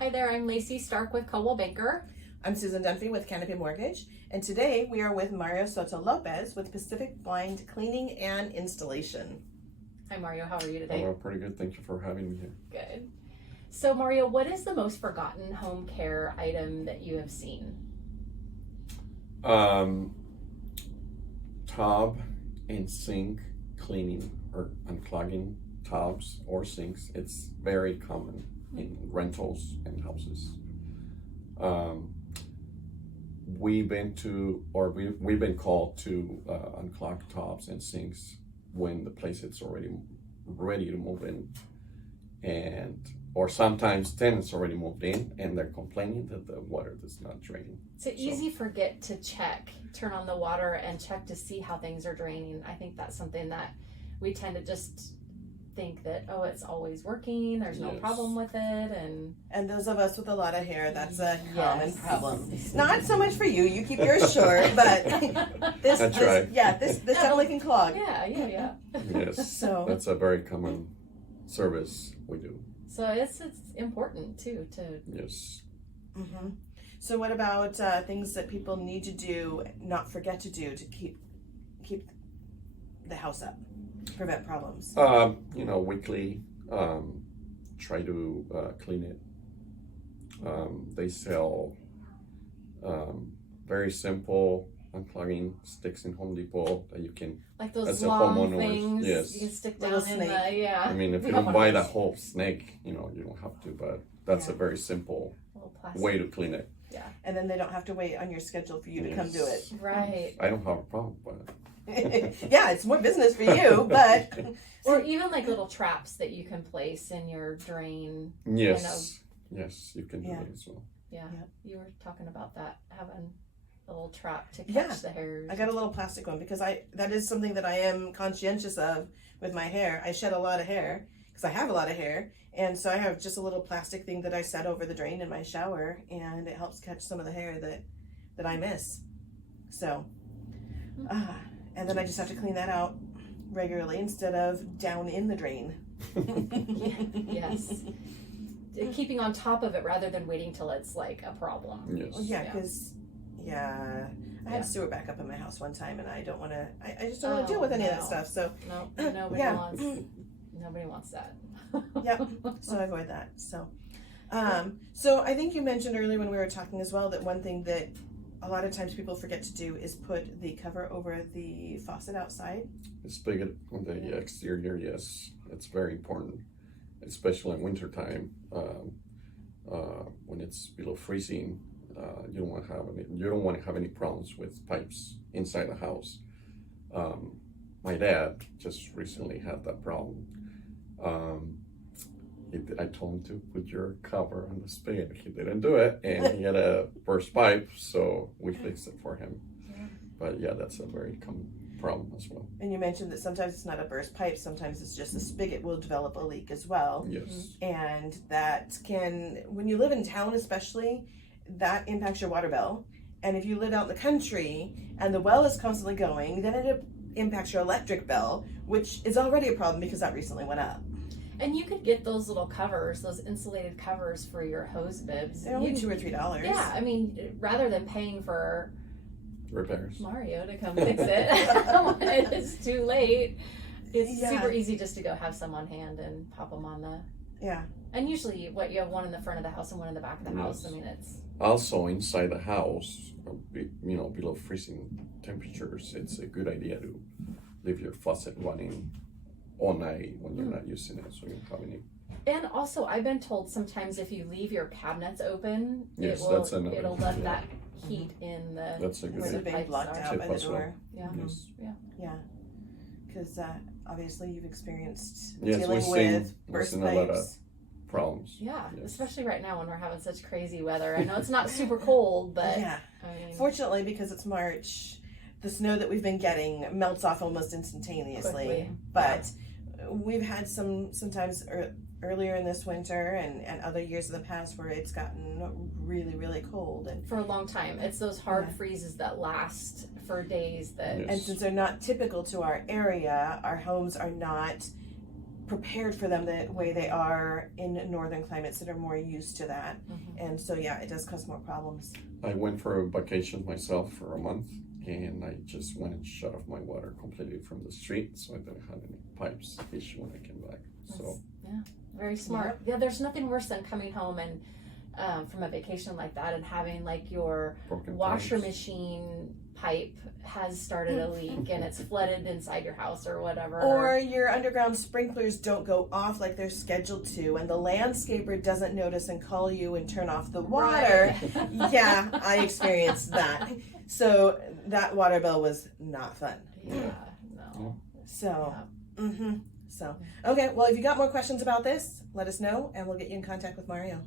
Hi there, I'm Lacey Stark with Coldwell Banker. I'm Susan Dunfee with Canopy Mortgage, and today we are with Mario Soto Lopez with Pacific Blind Cleaning and Installation. Hi Mario, how are you today? Oh, pretty good. Thank you for having me here. Good. So Mario, what is the most forgotten home care item that you have seen? Tub and sink cleaning or unclogging tubs or sinks. It's very common in rentals and houses. We've been called to unclog tubs and sinks when the place is already ready to move in, or sometimes tenants already moved in and they're complaining that the water does not drain. It's an easy forget to turn on the water and check to see how things are draining. I think that's something that we tend to just think that, oh, it's always working, there's no problem with it, and those of us with a lot of hair, that's a common problem. Not so much for you, you keep yours short, but this definitely can clog. Yeah. Yes. So that's a very common service we do. So it's important too to Yes. Mm-hmm. So what about things that people need to do, not forget to do to keep the house up, prevent problems? Weekly, try to clean it. They sell very simple unclogging sticks in Home Depot that you can, like those as a long homeowner, things yes. you can stick down Little in snake. the I mean, if you don't buy the whole snake, you don't have to, but that's a very simple way to clean it. Yeah. And then they don't have to wait on your schedule for you to come do it. Right. I don't have a problem, but yeah, it's more business for you, but or even like little traps that you can place in your drain. yes, you can do Yeah. it as well. Yeah. You were talking about that, having a little trap to catch Yeah. the hairs. I got a little plastic one because that is something that I am conscientious of with my hair. I shed a lot of hair because I have a lot of hair, and so I have just a little plastic thing that I set over the drain in my shower, and it helps catch some of the hair that I miss. So, and then I just have to clean that out regularly instead of down in the drain. Yes. Keeping on top of it rather than waiting till it's like a problem. Yes. Well, yeah, because I had sewer back up in my house one time, and I don't want to. I just don't want to deal with any of that stuff. So no, nobody wants that. yeah, so I avoid that. So, so I think you mentioned earlier when we were talking as well that one thing that a lot of times people forget to do is put the cover over the faucet outside. The spigot on the exterior, yes, it's very important, especially in wintertime, when it's below freezing. You don't want to have any problems with pipes inside the house. My dad just recently had that problem. I told him to put your cover on the spigot. He didn't do it, and he had a burst pipe, so we fixed it for him. Yeah. But yeah, that's a very common problem as well. And you mentioned that sometimes it's not a burst pipe, sometimes it's just the spigot will develop a leak as well. Yes. And that can, when you live in town especially, that impacts your water bill. And if you live out in the country and the well is constantly going, then it impacts your electric bill, which is already a problem because that recently went up. And you could get those little covers, those insulated covers for your hose bibs. They're only $2 or $3. Yeah, I mean, rather than paying for repairs, Mario to come fix it when it's too late, it's super easy just to go have some on hand and pop them on the. Yeah. And usually, you have one in the front of the house and one in the back of the house. I mean, it's also inside the house, below freezing temperatures. It's a good idea to leave your faucet running all night when you're not using it, so you don't have any. And also, I've been told sometimes if you leave your cabinets open, it'll let that heat in the. That's a good idea. Being blocked out by the door. Yeah. Yes. Yeah. Because obviously you've experienced dealing with burst pipes. A lot of problems. Yeah, especially right now when we're having such crazy weather. I know it's not super cold, but I mean, fortunately, because it's March, the snow that we've been getting melts off almost instantaneously. Quickly. But we've had sometimes earlier in this winter and other years in the past where it's gotten really, really cold. And for a long time. It's those hard freezes that last for days. And since they're not typical to our area, our homes are not prepared for them the way they are in northern climates that are more used to that. And so yeah, it does cause more problems. I went for a vacation myself for a month, and I just went and shut off my water completely from the street, so I didn't have any pipes issue when I came back. So yeah, very smart. Yeah, there's nothing worse than coming home and from a vacation like that and having like your broken washer pipes. machine pipe has started a leak and it's flooded inside your house or whatever. Or your underground sprinklers don't go off like they're scheduled to, and the landscaper doesn't notice and call you and turn off the water. Right. Yeah, I experienced that. So that water bill was not fun. Yeah, no. So, So, okay, well, if you got more questions about this, let us know, and we'll get you in contact with Mario.